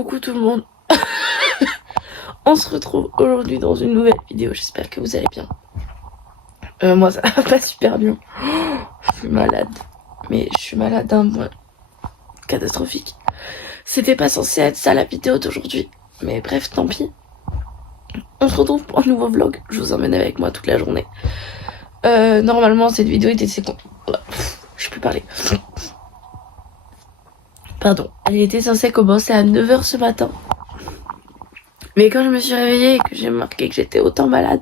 Coucou tout le monde. On se retrouve aujourd'hui dans une nouvelle vidéo, j'espère que vous allez bien. Moi ça va pas super bien. Je suis malade. Mais je suis malade d'un point catastrophique. C'était pas censé être ça la vidéo d'aujourd'hui. Mais bref, tant pis. On se retrouve pour un nouveau vlog. Je vous emmène avec moi toute la journée. Normalement cette vidéo était... Je peux parler. Pardon. Elle était censée commencer à 9 h ce matin. Mais quand je me suis réveillée et que j'ai remarqué que j'étais autant malade,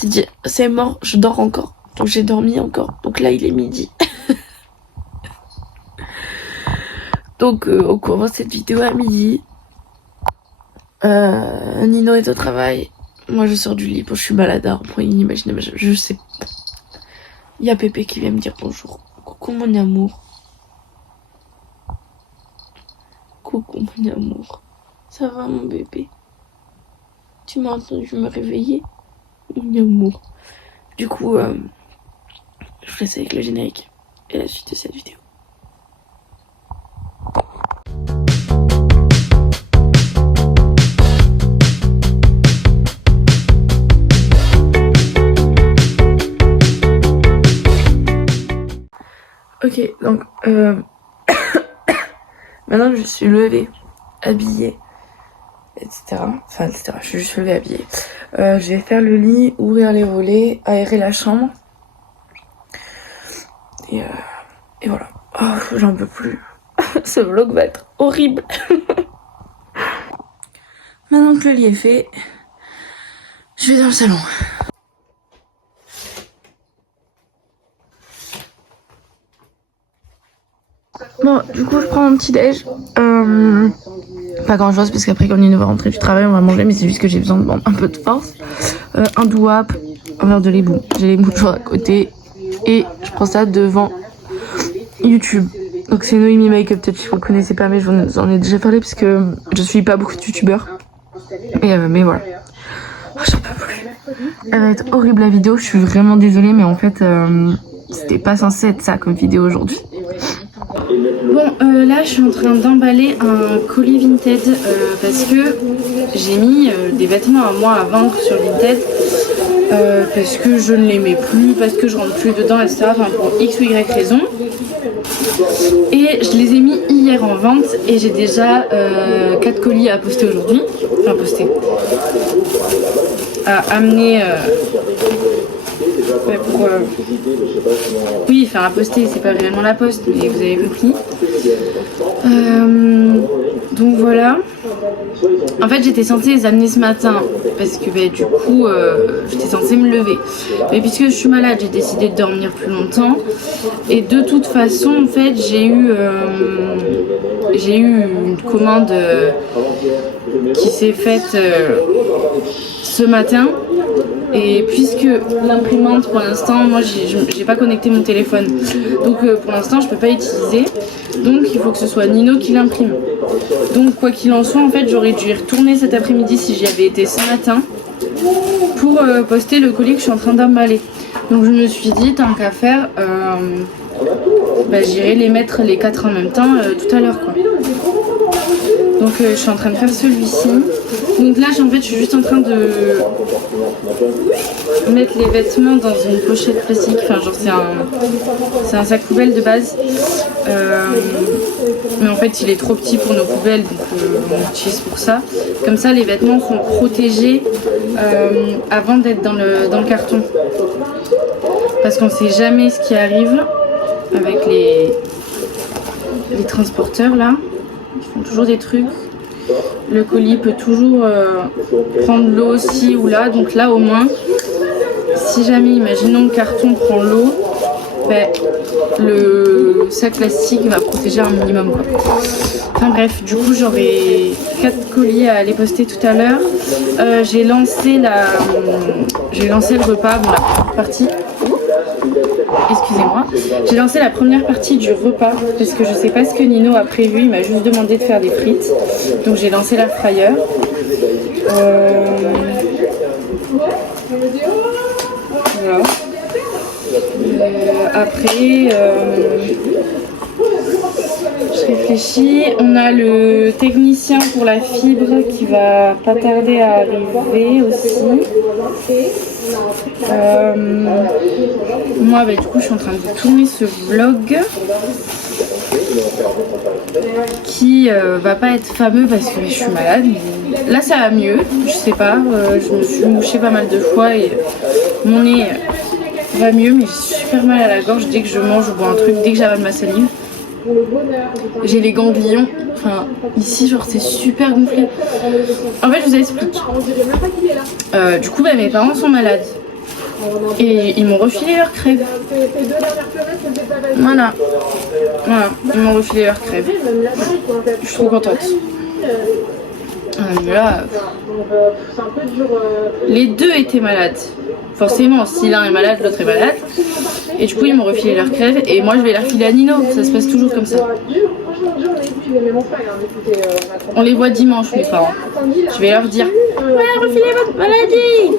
j'ai dit c'est mort, je dors encore. Donc j'ai dormi encore. Donc là il est midi. Donc on commence cette vidéo à midi. Nino est au travail. Moi je sors du lit, je suis malade. Hein, pour inimaginable, je sais pas. Il y a Pépé qui vient me dire bonjour. Coucou mon amour. Coucou mon amour. Ça va mon bébé? Tu m'as entendu me réveiller? Mon amour. Du coup, je vous laisse avec le générique et la suite de cette vidéo. Ok, donc maintenant je suis levée, habillée, etc. Enfin, etc. Je suis juste levée, habillée. Je vais faire le lit, ouvrir les volets, aérer la chambre. Et voilà. Oh, j'en peux plus. Ce vlog va être horrible. Maintenant que le lit est fait, je vais dans le salon. Bon, du coup, je prends mon petit déj. Pas grand chose, parce qu'après, quand Nino va rentrer du travail, on va manger, mais c'est juste que j'ai besoin de un peu de force. Un douap, un verre de lait bout. J'ai les bouts toujours à côté. Et je prends ça devant YouTube. Donc, c'est Noémie Makeup, peut-être que vous ne connaissez pas, mais je vous en ai déjà parlé, parce que je suis pas beaucoup de youtubeurs. Mais voilà. Oh, j'en peux plus. Elle va être horrible la vidéo, je suis vraiment désolée, mais en fait, c'était pas censé être ça comme vidéo aujourd'hui. Bon, là je suis en train d'emballer un colis Vinted parce que j'ai mis des vêtements à moi à vendre sur Vinted parce que je ne les mets plus, parce que je rentre plus dedans, etc. Enfin pour X ou Y raison. Et je les ai mis hier en vente et j'ai déjà 4 colis à poster aujourd'hui. Enfin poster. À amener... pour, oui, faire à poster, c'est pas réellement la poste, mais vous avez compris. Donc voilà. En fait, j'étais censée les amener ce matin parce que du coup, j'étais censée me lever. Mais puisque je suis malade, j'ai décidé de dormir plus longtemps. Et de toute façon, en fait, j'ai eu une commande qui s'est faite ce matin. Et puisque l'imprimante pour l'instant, moi j'ai pas connecté mon téléphone, donc pour l'instant je peux pas utiliser, donc il faut que ce soit Nino qui l'imprime. Donc quoi qu'il en soit, en fait j'aurais dû y retourner cet après-midi si j'y avais été ce matin pour poster le colis que je suis en train d'emballer. Donc je me suis dit tant qu'à faire, j'irai les mettre les 4 en même temps tout à l'heure quoi. Donc je suis en train de faire celui-ci. Donc là je suis juste en train de mettre les vêtements dans une pochette plastique. Enfin genre c'est un sac poubelle de base. Mais en fait il est trop petit pour nos poubelles, donc on l'utilise pour ça. Comme ça les vêtements sont protégés avant d'être dans le carton. Parce qu'on sait jamais ce qui arrive avec les transporteurs là. Ils font toujours des trucs. Le colis peut toujours prendre l'eau ci ou là. Donc là au moins, si jamais, imaginons le carton prend l'eau, le sac plastique va protéger un minimum quoi. Enfin bref, du coup j'aurai 4 colis à aller poster tout à l'heure. J'ai lancé le repas, bon, la première partie. Excusez-moi, j'ai lancé la première partie du repas parce que je sais pas ce que Nino a prévu, il m'a juste demandé de faire des frites, donc j'ai lancé l'air fryer. Voilà. Après, Je réfléchis. On a le technicien pour la fibre qui va pas tarder à arriver aussi. Moi, bah, du coup, je suis en train de tourner ce vlog qui va pas être fameux parce que je suis malade. Là, ça va mieux. Je sais pas. Je me suis mouchée pas mal de fois et mon nez va mieux, mais j'ai super mal à la gorge dès que je mange ou bois un truc, dès que j'avale ma salive. J'ai les ganglions, enfin ici genre c'est super gonflé. En fait je vous explique. Du coup bah, mes parents sont malades et ils m'ont refilé leur crève. Voilà, ils m'ont refilé leur crève. Je suis trop contente. Mais là, les deux étaient malades. Forcément, si l'un est malade, l'autre est malade. Et du coup, ils m'ont refilé leur crève et moi je vais les refiler à Nino. Ça se passe toujours comme ça. On les voit dimanche, mes parents. Je vais leur dire ouais, refilez votre maladie.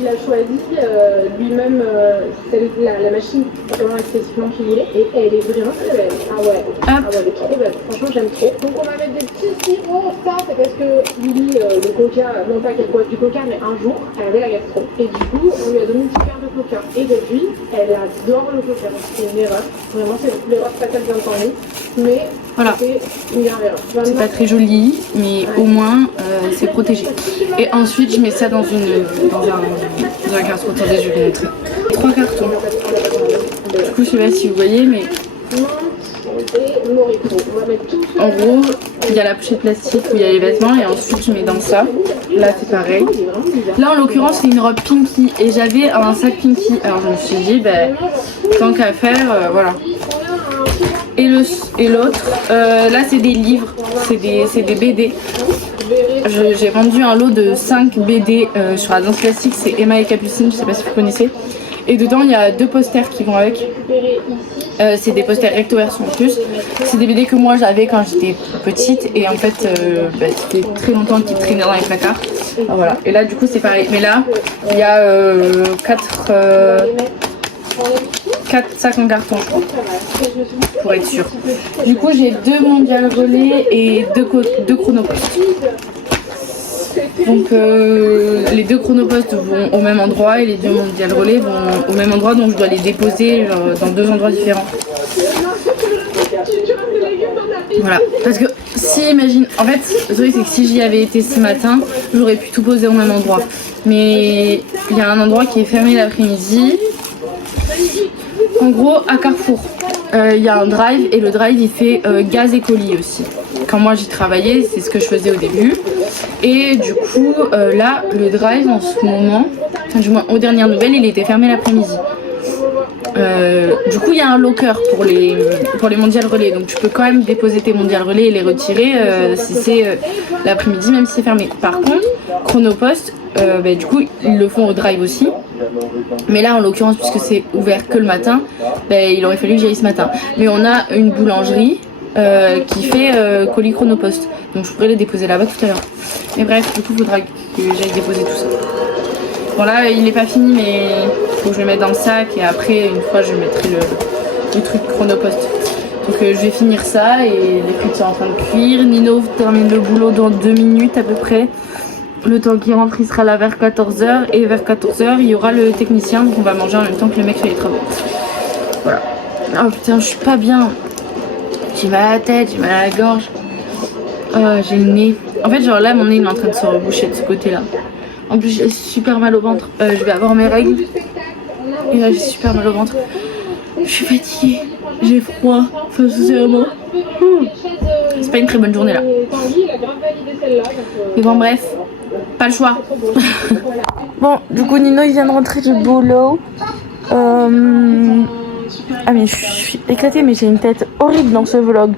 Il a choisi lui-même la machine vraiment spécifiquement qu'il voulait et elle est vraiment très belle. Ah ouais, elle est trop belle. Franchement, j'aime trop. Donc on va mettre des petits sirops. Ça, c'est parce que Lily, le coca, non pas qu'elle boive du coca, mais un jour, elle avait la gastro. Et du coup, on lui a donné une petite paire de coca. Et depuis, elle adore le coca. C'est une erreur. Vraiment, c'est l'erreur fatale d'un temps. Mais voilà. C'est une erreur. C'est pas très joli, mais au moins c'est protégé. Et ensuite, je mets ça dans un carton. Attendez, je vais vous montrer. 3 cartons. Du coup, je sais pas si vous voyez, mais en gros, il y a la pochette plastique où il y a les vêtements et ensuite je mets dans ça. Là, c'est pareil. Là, en l'occurrence, c'est une robe Pinky et j'avais un sac Pinky. Alors, je me suis dit, ben, tant qu'à faire, voilà. Et l'autre, là, c'est des livres, c'est des BD. J'ai vendu un lot de 5 BD sur la danse classique, c'est Emma et Capucine, je sais pas si vous connaissez. Et dedans il y a 2 posters qui vont avec. C'est des posters recto verso en plus. C'est des BD que moi j'avais quand j'étais petite et en fait bah, c'était très longtemps qu'ils traînaient dans les placards. Alors, voilà. Et là du coup c'est pareil. Mais là il y a 4 sacs en carton, je crois, pour être sûr. Du coup, j'ai 2 mondial relais et 2 chronopostes. Donc, les 2 chronopostes vont au même endroit et les 2 mondial relais vont au même endroit, donc je dois les déposer dans 2 endroits différents. Voilà, parce que si, imagine, en fait, le truc c'est que si j'y avais été ce matin, j'aurais pu tout poser au même endroit. Mais il y a un endroit qui est fermé l'après-midi. En gros, à Carrefour, il y a un drive et le drive il fait gaz et colis aussi. Quand moi j'y travaillais, c'est ce que je faisais au début. Et du coup, là, le drive en ce moment, enfin, du moins aux dernières nouvelles, il était fermé l'après-midi. Du coup, il y a un locker pour les mondial relais, donc tu peux quand même déposer tes mondial relais et les retirer si c'est l'après-midi, même si c'est fermé. Par contre, Chronopost, bah, du coup, ils le font au drive aussi. Mais là, en l'occurrence, puisque c'est ouvert que le matin, bah, il aurait fallu que j'aille ce matin. Mais on a une boulangerie qui fait colis Chronopost, donc je pourrais les déposer là-bas tout à l'heure. Mais bref, du coup, il faudra que j'aille déposer tout ça. Bon là il est pas fini mais faut que je le mette dans le sac et après une fois je mettrai le truc Chronopost. Donc je vais finir ça et les frites sont en train de cuire. Nino termine le boulot dans 2 minutes à peu près. Le temps qu'il rentre il sera là vers 14h et vers 14h il y aura le technicien donc on va manger en même temps que le mec fait les travaux. Voilà. Oh putain je suis pas bien. J'ai mal à la tête, j'ai mal à la gorge. J'ai le nez. En fait genre là mon nez il est en train de se reboucher de ce côté là. En plus j'ai super mal au ventre, je vais avoir mes règles et là j'ai super mal au ventre. Je suis fatiguée, j'ai froid, enfin sincèrement. C'est pas une très bonne journée là. Mais bon bref, pas le choix. Bon du coup Nino il vient de rentrer du boulot. Ah mais je suis éclatée mais j'ai une tête horrible dans ce vlog.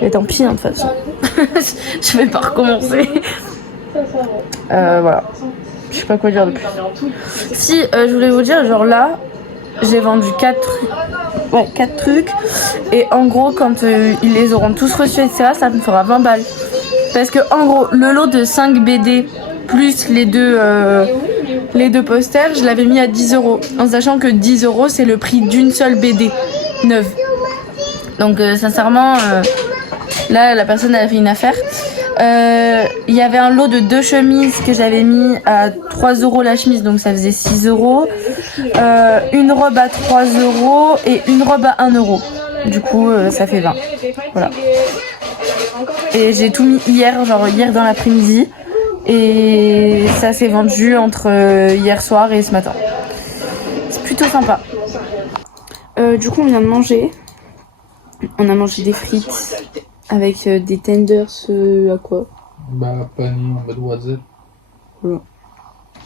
Mais tant pis hein, de toute façon. Je vais pas recommencer. Voilà. Je sais pas quoi dire de plus. Si, je voulais vous dire, genre là, j'ai vendu 4 trucs. Et en gros, quand ils les auront tous reçus, etc., ça me fera 20 balles. Parce que en gros, le lot de 5 BD plus les 2 les 2 posters, je l'avais mis à 10 €. En sachant que 10 € c'est le prix d'une seule BD neuve. Donc sincèrement, là la personne elle a fait une affaire. Il y avait un lot de 2 chemises que j'avais mis à 3 € la chemise, donc ça faisait 6 €. Une robe à 3 € et une robe à 1 €. Du coup ça fait 20. Voilà. Et j'ai tout mis hier, genre hier dans l'après-midi. Et ça s'est vendu entre hier soir et ce matin. C'est plutôt sympa. Du coup on vient de manger. On a mangé des frites avec des tenders à quoi? Bah panier en mode WhatsApp. Voilà.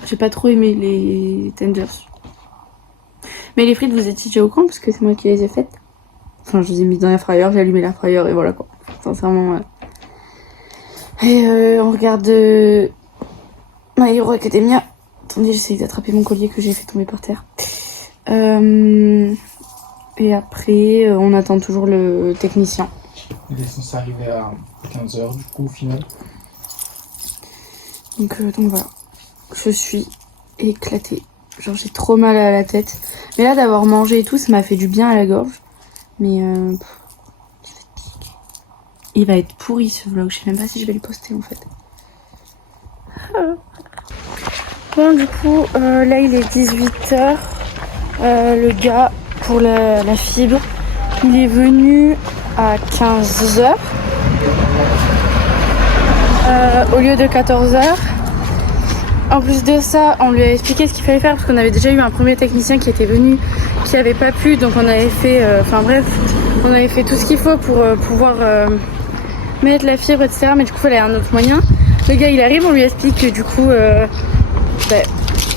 J'ai pas trop aimé les tenders. Mais les frites vous étiez déjà au courant parce que c'est moi qui les ai faites. Enfin je les ai mis dans la fryer, j'ai allumé la fryer et voilà quoi. Sincèrement Et on regarde My Hero Academia. Attendez, j'essaie d'attraper mon collier que j'ai fait tomber par terre. Et après, on attend toujours le technicien. Il est censé arriver à 15h du coup au final. Donc voilà. Je suis éclatée. Genre j'ai trop mal à la tête. Mais là d'avoir mangé et tout, ça m'a fait du bien à la gorge. Mais il va être pourri ce vlog. Je sais même pas si je vais le poster en fait. Bon du coup là il est 18h. Le gars pour la fibre, il est venu à 15h au lieu de 14h. En plus de ça, on lui a expliqué ce qu'il fallait faire parce qu'on avait déjà eu un premier technicien qui était venu, qui avait pas pu, donc on avait fait, enfin bref, on avait fait tout ce qu'il faut pour pouvoir mettre la fibre, etc. Mais du coup, il fallait un autre moyen. Le gars, il arrive, on lui explique que du coup,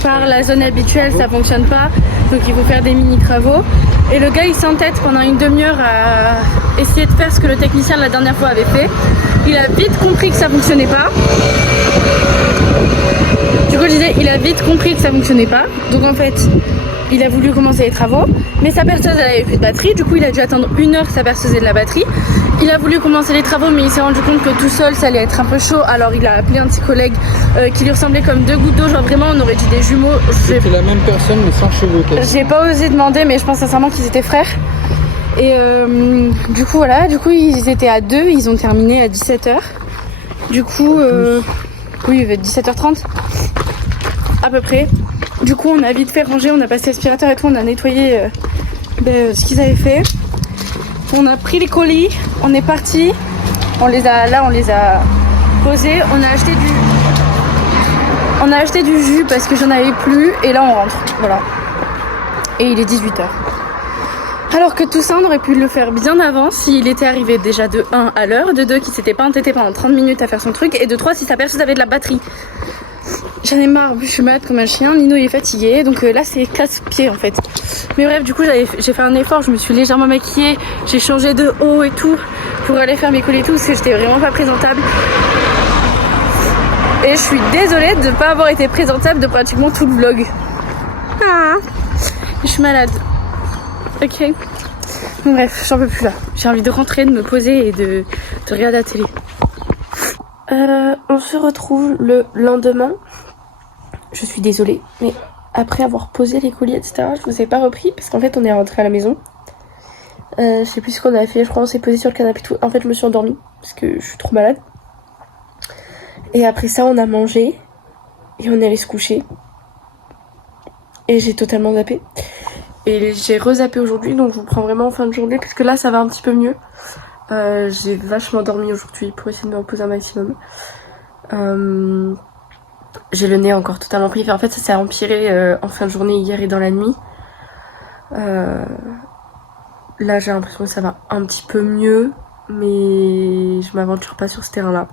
par la zone habituelle, ça fonctionne pas, donc il faut faire des mini travaux. Et le gars, il s'entête pendant une demi-heure à essayer de faire ce que le technicien la dernière fois avait fait. Il a vite compris que ça fonctionnait pas. Du coup, je disais, il a vite compris que ça fonctionnait pas. Donc en fait, il a voulu commencer les travaux, mais sa perceuse elle avait plus de batterie. Du coup, il a dû attendre 1 heure que sa perceuse ait de la batterie. Il a voulu commencer les travaux, mais il s'est rendu compte que tout seul, ça allait être un peu chaud. Alors il a appelé un de ses collègues qui lui ressemblait comme 2 gouttes d'eau. Genre vraiment, on aurait dit des jumeaux. C'était la même personne, mais sans cheveux. J'ai pas osé demander, mais je pense sincèrement qu'ils étaient frères. Et du coup, voilà. Du coup, ils étaient à 2. Ils ont terminé à 17h. Du coup, oui, il va être 17h30 à peu près. Du coup, on a vite fait ranger, on a passé l'aspirateur et tout, on a nettoyé ce qu'ils avaient fait. On a pris les colis, on est parti. On les a posés. On a acheté du jus parce que j'en avais plus et là on rentre. Voilà. Et il est 18h. Alors que tout ça, on aurait pu le faire bien avant s'il était arrivé déjà de 1 à l'heure, de 2 qui s'était pas entêté pendant 30 minutes à faire son truc, et de 3 si sa perceuse avait de la batterie. J'en ai marre, en plus je suis malade comme un chien, Nino il est fatigué, donc là c'est casse-pied en fait. Mais bref, du coup j'ai fait un effort, je me suis légèrement maquillée, j'ai changé de haut et tout pour aller faire mes colis et tout, parce que j'étais vraiment pas présentable. Et je suis désolée de pas avoir été présentable de pratiquement tout le vlog. Ah, je suis malade. Ok. Bon, bref, j'en peux plus là. J'ai envie de rentrer, de me poser et de regarder la télé. On se retrouve le lendemain. Je suis désolée, mais après avoir posé les colis, etc., je vous ai pas repris parce qu'en fait on est rentré à la maison. Je sais plus ce qu'on a fait, je crois qu'on s'est posé sur le canapé et tout. En fait je me suis endormie parce que je suis trop malade. Et après ça on a mangé et on est allé se coucher. Et j'ai totalement zappé. Et j'ai rezappé aujourd'hui, donc je vous prends vraiment en fin de journée parce que là ça va un petit peu mieux. J'ai vachement dormi aujourd'hui pour essayer de me reposer un maximum. J'ai le nez encore totalement pris. Enfin, en fait ça s'est empiré en fin de journée hier et dans la nuit. Là j'ai l'impression que ça va un petit peu mieux, mais je m'aventure pas sur ce terrain là.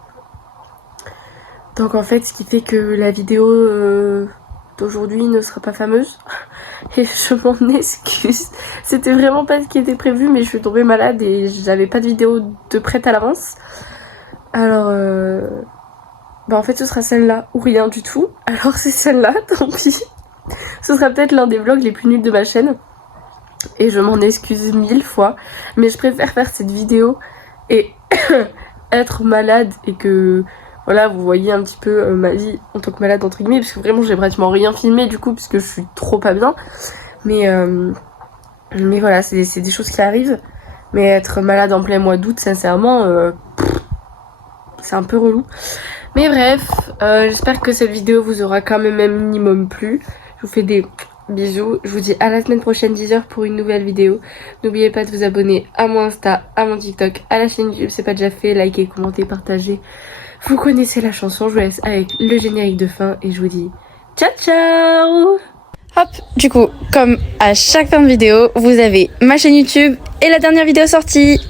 Donc en fait ce qui fait que la vidéo d'aujourd'hui ne sera pas fameuse. Et je m'en excuse. C'était vraiment pas ce qui était prévu, mais je suis tombée malade et j'avais pas de vidéo de prête à l'avance. Alors bah en fait ce sera celle-là ou rien du tout. Alors c'est celle-là, tant pis. Ce sera peut-être l'un des vlogs les plus nuls de ma chaîne. Et je m'en excuse 1000 fois. Mais je préfère faire cette vidéo et être malade et que Voilà, vous voyez un petit peu ma vie en tant que malade entre guillemets, parce que vraiment j'ai pratiquement rien filmé du coup, parce que je suis trop pas bien. Mais voilà, c'est des choses qui arrivent. Mais être malade en plein mois d'août, sincèrement, c'est un peu relou. Mais bref, j'espère que cette vidéo vous aura quand même un minimum plu. Je vous fais des bisous. Je vous dis à la semaine prochaine 10h pour une nouvelle vidéo. N'oubliez pas de vous abonner à mon Insta, à mon TikTok, à la chaîne YouTube. C'est pas déjà fait. Likez, commentez, partagez. Vous connaissez la chanson. Je vous laisse avec le générique de fin. Et je vous dis ciao ciao. Hop, du coup, comme à chaque fin de vidéo, vous avez ma chaîne YouTube et la dernière vidéo sortie.